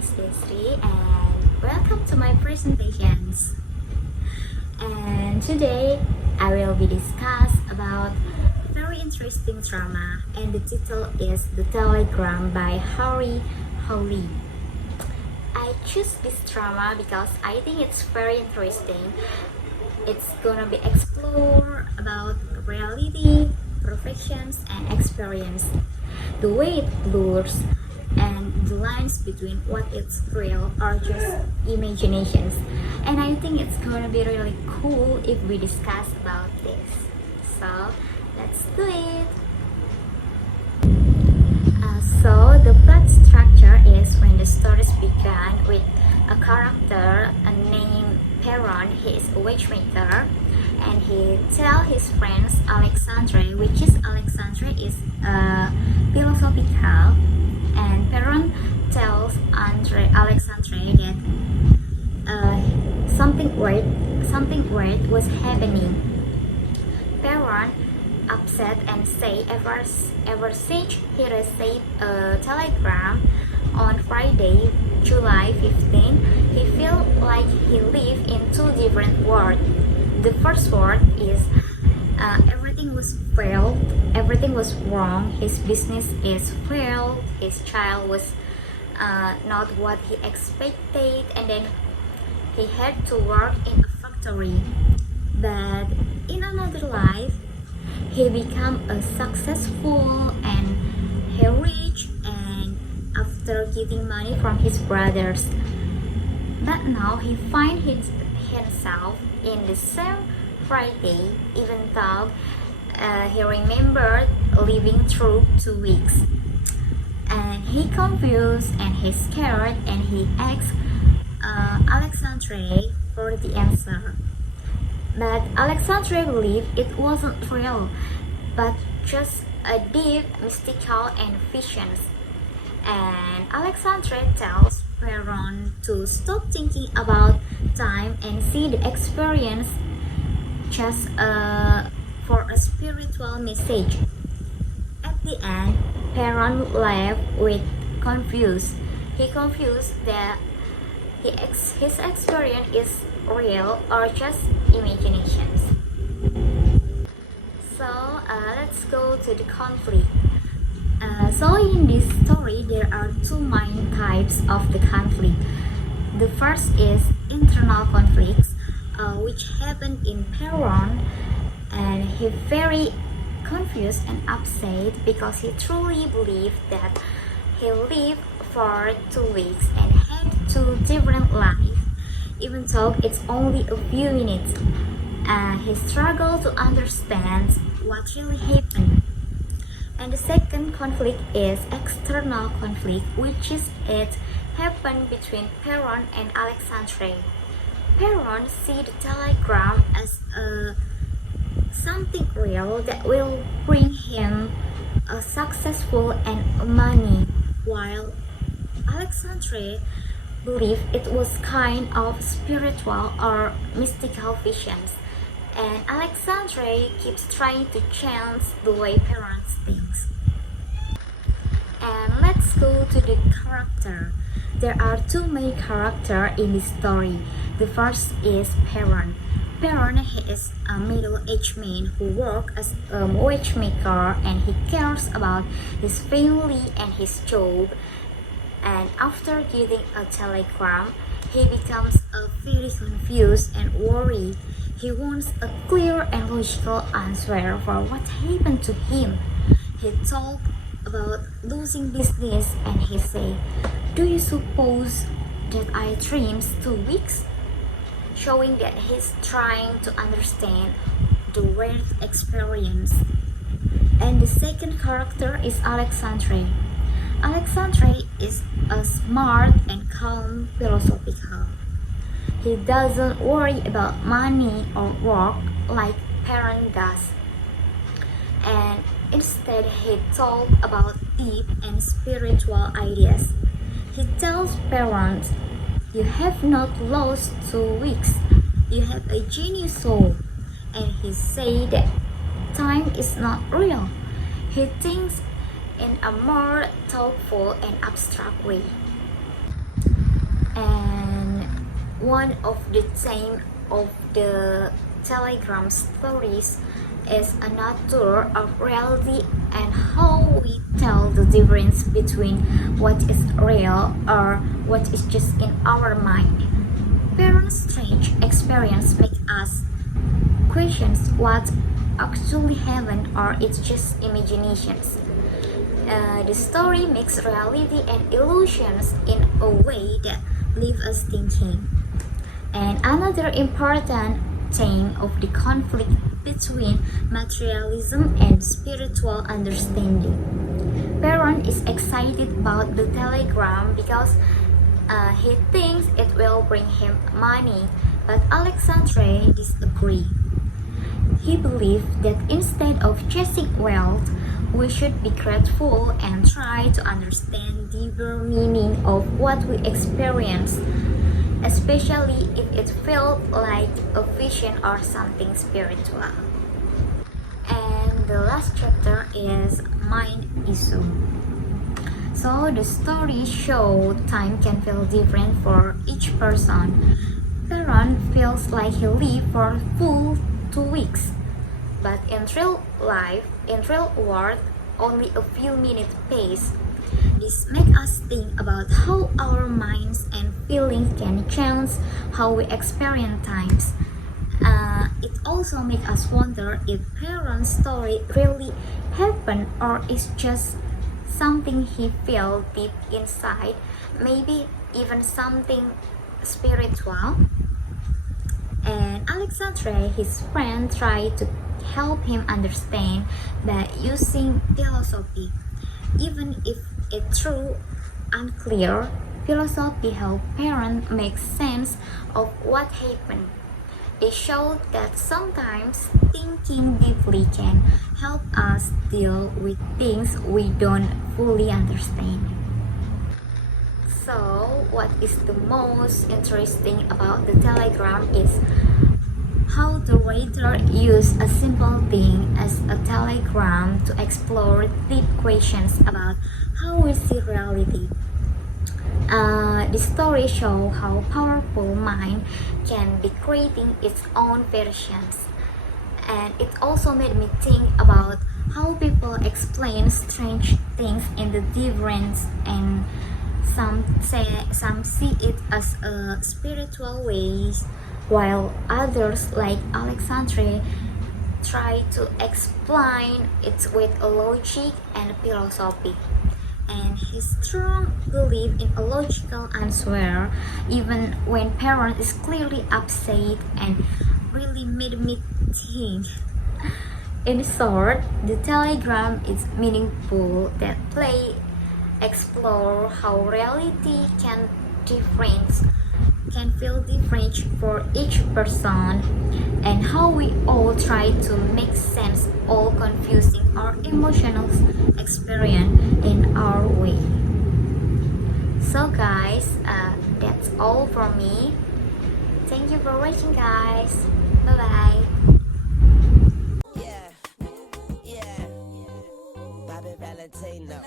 is Desri and welcome to my presentations. And today I will be discuss about very interesting drama, and the title is The Telegram by Holley. I choose this drama because I think it's very interesting. It's gonna be explore about reality, professions, and experience. The way it blurs and the lines between what is real or just imaginations. And I think it's gonna be really cool if we discuss about this. So let's do it. So the plot structure is when the stories began with a character named Perron. He is a watchmaker, and he tell his friends Alexandre, which is Alexandre is philosophical, and Perron tells Alexandre that something weird was happening. Perron upset and say ever since he received a telegram on Friday, July 15, he feel like he live in two different worlds. The first world is everything was failed, everything was wrong, his business is failed, his child was not what he expected, and then he had to work in a factory. But in another life, he became a successful and he rich, and after getting money from his brothers. But now he finds himself in the same Friday, even though he remembered living through 2 weeks. And he confused and he's scared, and he asks Alexandre for the answer. But Alexandre believed it wasn't real, but just a deep mystical and visions. And Alexandre tells Perron to stop thinking about time and see the experience just for a spiritual message. At the end, Perron left with confused. He confused that his experience is real or just imaginations. So let's go to the conflict. So in this story, there are two main types of the conflict. The first is internal conflicts, which happen in Perron, and he very confused and upset because he truly believed that he lived for 2 weeks and had two different lives, even though it's only a few minutes. He struggled to understand what really happened. And the second conflict is external conflict, which is it happened between Perron and Alexandre. Perron see the telegram as something real that will bring him a successful and money, while Alexandre believed it was kind of spiritual or mystical visions. And Alexandre keeps trying to change the way Perron thinks. And let's go to the character. There are two main characters in this story. The first is Perron. Perron is a middle-aged man who works as a watchmaker, and he cares about his family and his job. And after getting a telegram, he becomes very confused and worried. He wants a clear and logical answer for what happened to him. He talked about losing business, and he said, "Do you suppose that I dreamed 2 weeks?" Showing that he's trying to understand the weird experience. And the second character is Alexandre. Alexandre is a smart and calm philosophical. He doesn't worry about money or work like Perron does. And instead he talks about deep and spiritual ideas. He tells Perron, "You have not lost 2 weeks. You have a genius soul." And he says that time is not real. He thinks in a more thoughtful and abstract way. And one of the themes of the telegram stories is a nature of reality and how we tell the difference between what is real or what is just in our mind. Parents' strange experience make us question what actually happened or it's just imaginations. The story mixes reality and illusions in a way that leave us thinking. And another important theme of the conflict between materialism and spiritual understanding. Baron is excited about the telegram because he thinks it will bring him money, but Alexandre disagrees. He believes that instead of chasing wealth, we should be grateful and try to understand the deeper meaning of what we experience, especially if it felt like a vision or something spiritual. And the last chapter is mind issue. So the story shows time can feel different for each person. Peron feels like he lived for full 2 weeks, but in real world, only a few minutes pass. This makes us think about how our minds and feelings can change how we experience times. It also makes us wonder if Peron's story really happened or is just something he felt deep inside, maybe even something spiritual. And Alexandre, his friend, tried to help him understand by using philosophy. Even if it's true unclear, philosophy helps parents make sense of what happened. They showed that sometimes thinking deeply can help us deal with things we don't fully understand. So, what is the most interesting about the telegram is how the writer used a simple thing as a telegram to explore deep questions about how we see reality. The story shows how powerful mind can be creating its own versions, and it also made me think about how people explain strange things in the difference, and some see it as a spiritual ways, while others like Alexandre try to explain it with a logic and philosophy. And his strong belief in a logical answer, even when parent is clearly upset, and really made me think. In short, the telegram is meaningful that play explore how reality can feel different for each person, and how we all try to make sense all confusing or emotional experience in our way. So guys, that's all from me. Thank you for watching guys. Bye bye. Yeah, yeah. Bobby Valentino.